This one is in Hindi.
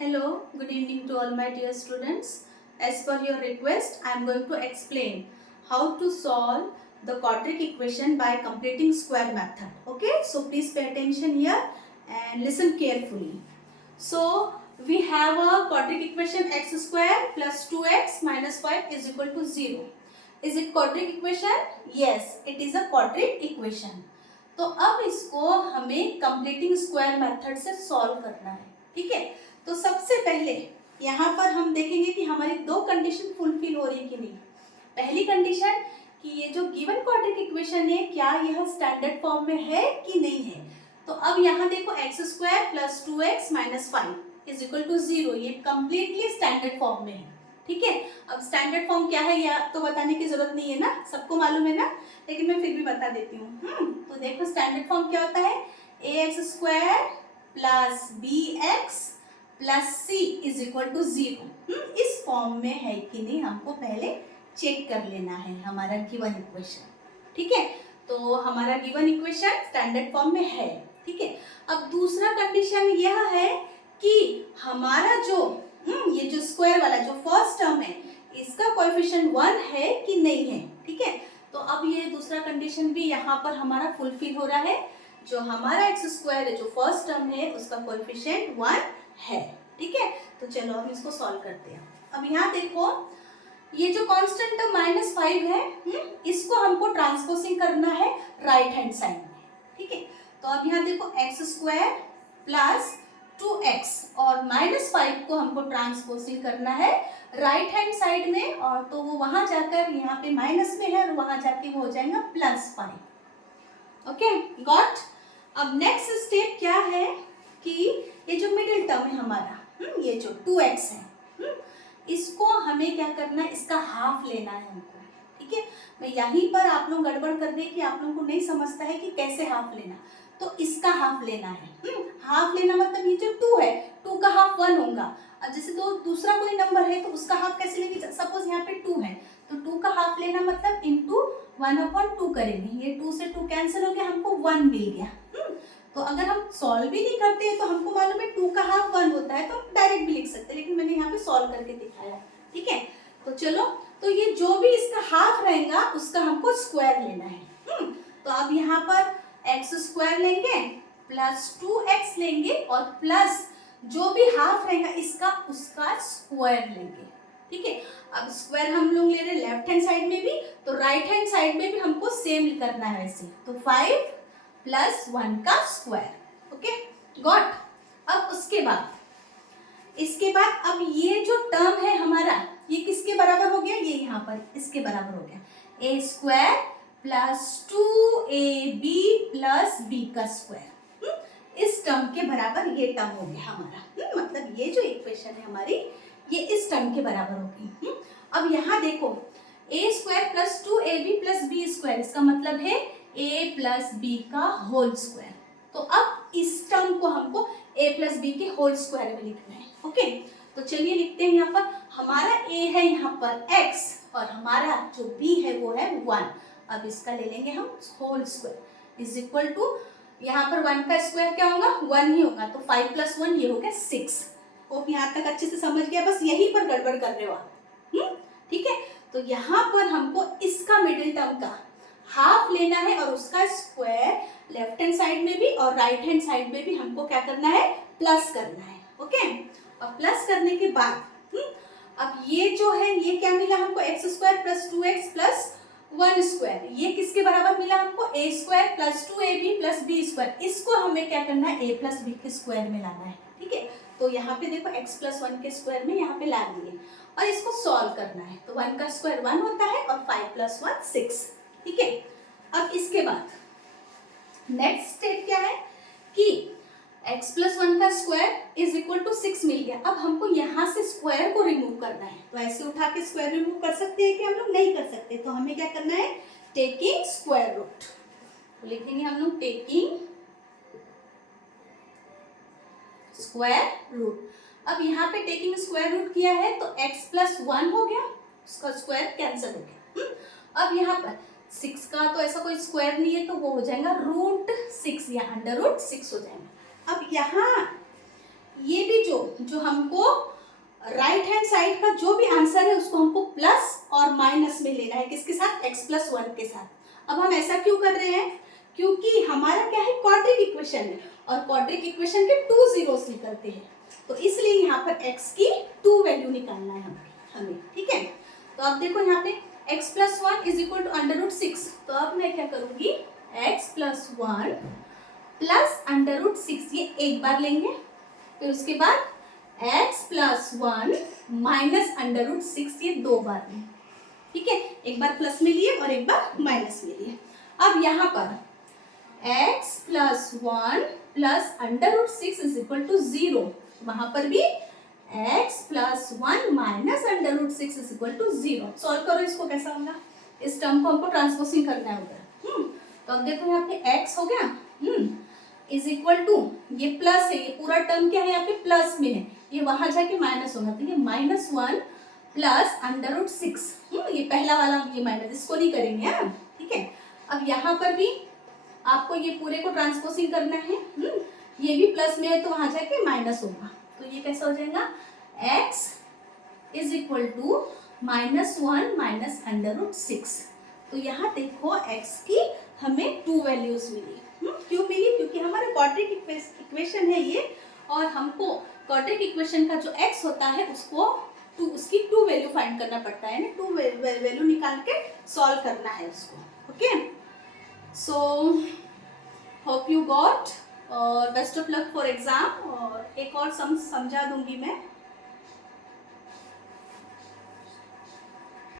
Hello, good evening to all my dear students. As per your request, I am going to explain how to solve the quadratic equation by completing square method. Okay, so please pay attention here and listen carefully. So we have a quadratic equation x square plus 2x minus 5 is equal to 0. Is it quadratic equation? Yes, it is a quadratic equation. तो अब इसको हमें कंप्लीटिंग स्क्वायर मेथड से सॉल्व करना है. ठीक है, तो सबसे पहले यहाँ पर हम देखेंगे कि हमारी दो कंडीशन फुलफिल हो रही है कि नहीं. पहली कंडीशन कि ये जो गिवन क्वाड्रेटिक इक्वेशन है क्या यह स्टैंडर्ड फॉर्म में है कि नहीं है. तो अब यहाँ देखो x square plus 2x minus 5 is equal to 0, ये कंप्लीटली स्टैंडर्ड फॉर्म में है. ठीक है, अब स्टैंडर्ड फॉर्म क्या है यह तो बताने की जरूरत नहीं है ना, सबको मालूम है ना, लेकिन मैं फिर भी बता देती हूँ. तो देखो स्टैंडर्ड फॉर्म क्या होता है, ax square plus bx plus C is equal to 0. इस फॉर्म में है कि नहीं हमको पहले चेक कर लेना है हमारा गिवन इक्वेशन. ठीक है, तो हमारा गिवन इक्वेशन स्टैंडर्ड फॉर्म में है. ठीक है, अब दूसरा कंडीशन यह है कि हमारा जो ये जो स्क्वायर वाला जो फर्स्ट टर्म है इसका कोएफिशिएंट 1 है कि नहीं है. ठीक है, तो अब ये दूसरा कंडीशन भी यहाँ पर हमारा फुलफिल हो रहा है. जो हमारा एक्स स्क्वायर है जो फर्स्ट टर्म है उसका कोएफिशिएंट 1 है. ठीक है, तो चलो हम इसको सॉल्व करते हैं. अब यहाँ देखो ये जो कांस्टेंट टर्म -5 है इसको हमको ट्रांसपोजिंग करना है राइट हैंड साइड में. ठीक है, तो अब यहाँ देखो एक्स स्क्वायर प्लस 2x और -5 को हमको ट्रांसपोजिंग करना है राइट हैंड साइड में, और तो वो वहां जाकर यहाँ पे माइनस में है और वहां जाके वो हो जाएगा +5. Okay got. अब नेक्स्ट स्टेप क्या है कि ये जो मिडिल टर्म है हमारा ये जो 2x है इसको हमें क्या करना है, इसका हाफ लेना है हमको. ठीक है, मैं यहीं पर आप लोग गड़बड़ कर रहे हैं कि आप लोगों को नहीं समझता है कि कैसे हाफ लेना, तो इसका हाफ लेना है. हाफ लेना मतलब ये जो 2 है 2 का हाफ 1 होगा. अब जैसे दूसरा कोई नंबर है तो उसका हाफ कैसे लेंगे, सपोज यहाँ पे 2 है तो 2 का हाफ लेना मतलब इंटू 1/2 करेंगे. ये 2 से 2 कैंसिल हो गया, हमको 1 मिल गया. तो अगर हम सॉल्व भी नहीं करते हैं तो हमको मालूम है 2 का हाफ 1 होता है तो हम डायरेक्ट भी लिख सकते हैं, लेकिन मैंने यहाँ पे सॉल्व करके दिखाया. ठीक है, तो चलो, तो ये जो भी इसका हाफ रहेगा उसका हमको स्क्वायर लेना है. तो अब यहाँ पर एक्स स्क्वायर लेंगे प्लस 2x लेंगे और प्लस जो भी हाफ रहेगा इसका उसका स्क्वायर लेंगे. ठीक है, अब स्क्वायर हम लोग ले रहे हैं लेफ्ट हैंड साइड में भी, तो राइट हैंड साइड में भी हमको सेम करना है वैसे. तो 5 प्लस 1 का स्क्वायर. Okay got. अब उसके बाद इसके बाद अब ये जो टर्म है हमारा ये किसके बराबर हो गया, ये यहाँ पर इसके बराबर हो गया, a square plus 2ab plus b का स्क्वायर. इस टर्म के बराबर ये टर्म हो गया हमारा. मतलब ये जो इक्वेशन है हमारी ये इस टर्म के बराबर होगी. अब यहाँ देखो a square plus 2ab plus b square, इसका मतलब है a प्लस b का होल स्क्वायर. तो अब इस टर्म को हमको a प्लस b के होल स्क्वायर में लिखना है. ओके, तो चलिए लिखते हैं. यहाँ पर हमारा a है यहाँ पर x और हमारा जो b है वो है 1. अब इसका ले लेंगे हम whole square is equal to, यहाँ पर 1 का स्क्वायर क्या होगा 1 ही होगा, तो 5 प्लस 1 ये हो गया 6. होप यहाँ तक अच्छे से समझ गया, बस यहीं पर गड़बड़ कर रहे हो आप. ठीक है, तो यहाँ पर हमको इसका मिडिल टर्म का हाफ लेना है और उसका स्क्वायर लेफ्ट हैंड साइड में भी और राइट हैंड साइड में भी हमको क्या करना है, प्लस करना है. ओके, और प्लस करने के बाद अब ये जो है ये क्या मिला हमको, x square plus 2x plus 1 square, ये किसके बराबर मिला हमको, a square plus 2ab plus b square. इसको हमें क्या करना है, a प्लस b के स्क्वायर में लाना है. ठीक है, तो यहाँ पे देखो x प्लस 1 के स्क्वायर में यहाँ पे ला दिए और इसको सॉल्व करना है. तो 1 का स्क्वायर 1 होता है और 5 प्लस 1 6. ठीक है, अब इसके बाद नेक्स्ट स्टेप क्या है कि x प्लस 1 का स्क्वायर इज इक्वल टू 6 मिल गया. अब हमको यहाँ से स्क्वायर को रिमूव करना है. तो ऐसे उठा के स्क्वायर रिमूव कर सकते हैं कि हम लोग नहीं कर सकते, तो हमें क्या करना है, टेकिंग स्क्वायर रूट. तो लिखेंगे हम लोग टेकिंग स्क्वायर रूट. अब यहाँ पे टेकिंग स्क्वायर रूट किया है तो x प्लस 1 हो गया, उसका स्क्वायर कैंसिल हो गया. अब यहाँ पर 6 का तो ऐसा कोई स्क्वायर नहीं है तो वो हो जाएगा √6 या √6 हो जाएगा. अब यहाँ ये भी जो हमको राइट हैंड साइड का जो भी आंसर है उसको हमको प्लस और माइनस में लेना है, किसके साथ, x प्लस 1 के साथ। अब हम ऐसा क्यों कर रहे हैं, क्योंकि हमारा क्या है, क्वाड्रिक इक्वेशन है, और क्वाड्रिक इक्वेशन के 2 जीरोस निकलते हैं, तो इसलिए यहाँ पर x की 2 वैल्यू निकालना है हमें, ठीक है। तो अब देखो यहाँ पे x plus 1 is equal to under root 6, तो अब मैं क्या करूँगी, x plus 1 plus under root 6, ये एक बार लेंगे, फिर उसके बाद x plus 1 minus under root 6, ये 2 बार लें, ठीक है, एक बार प्लस में लिए और एक बार माइनस में लिए। अब यहाँ पर x plus 1 plus under root 6 is equal to 0, वहां पर भी x plus 1 minus under root 6 is equal to 0। Solve करो इसको, कैसा होगा, इस टर्म को हमको ट्रांसपोजिंग करना है उधर। तो अब देखो यहाँ पे x हो गया इज इक्वल टू, ये प्लस है, ये पूरा टर्म क्या है यहाँ पे प्लस में है, ये वहां जाके माइनस होगा, तो ये -1 प्लस अंडर रूट 6, ये पहला वाला, ये माइनस, इसको नहीं करेंगे है, ठीक है। अब यहाँ पर भी आपको ये पूरे को ट्रांसपोजिंग करना है, ये भी प्लस में है तो वहां जाके माइनस होगा, तो ये कैसा हो जाएगा, x is equal to -1 minus under root 6। तो यहाँ देखो x की हमें 2 वैल्यूज मिली, क्यों मिली, क्योंकि हमारा क्वाड्रिक इक्वेशन है ये, और हमको क्वाड्रिक इक्वेशन का जो x होता है उसको उसकी 2 वैल्यू फाइंड करना पड़ता है ना, 2 वैल्यू निकाल के सॉल्व करना है उसको, okay. So hope you got, और best of luck for exam. और एक और समझा दूंगी मैं।